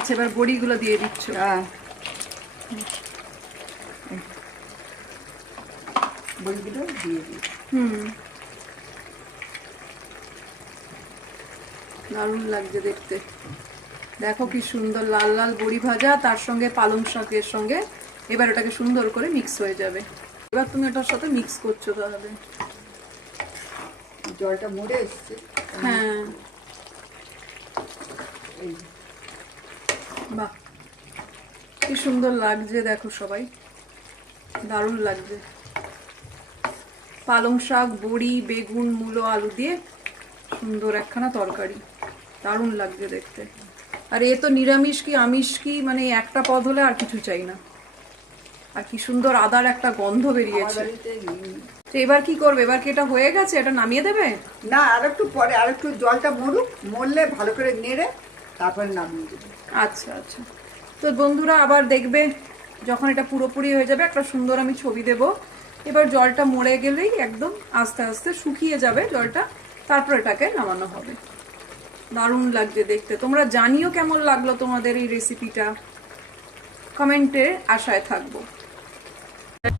আচ্ছা, এবার বড়িগুলো দিয়ে দিচ্ছ। হ্যাঁ, বড়িগুলো দিয়ে দিই। দারুণ লাগছে দেখতে। দেখো কি সুন্দর লাল লাল বড়ি ভাজা, তার সঙ্গে পালং শাকের সঙ্গে। এবার ওটাকে সুন্দর করে মিক্স হয়ে যাবে। এবার তুমি এটার সাথে মিক্স করছো তাহলে। জলটা মরে এসছে। হ্যাঁ, বাহ, কি সুন্দর লাগছে দেখো সবাই, দারুণ লাগছে। পালং শাক, বড়ি, বেগুন, মূলো, আলু দিয়ে সুন্দর একখানা তরকারি, দারুণ লাগছে দেখতে। আর এ তো নিরামিষ কি আমিষ কি, মানে একটা পদ হলে আর কিছু চাই না। আর কি সুন্দর আদার একটা গন্ধ বেরিয়েছে। তো এবার কি করবে? এবার কি এটা হয়ে গেছে, এটা নামিয়ে দেবে? না, আর একটু পরে, আর একটু জলটা মরুক, মরলে ভালো করে নেড়ে তারপরে নামিয়ে দেবে। আচ্ছা আচ্ছা। তো বন্ধুরা আবার দেখবে যখন এটা পুরোপুরি হয়ে যাবে, একটা সুন্দর আমি ছবি দেব। এবার জলটা মরে গেলেই একদম আস্তে আস্তে শুকিয়ে যাবে জলটা, তারপর এটাকে নামানো হবে। দারুণ লাগছে দেখতে। তোমরা জানিও কেমন লাগলো তোমাদের এই রেসিপিটা, কমেন্টে আশায় থাকবো।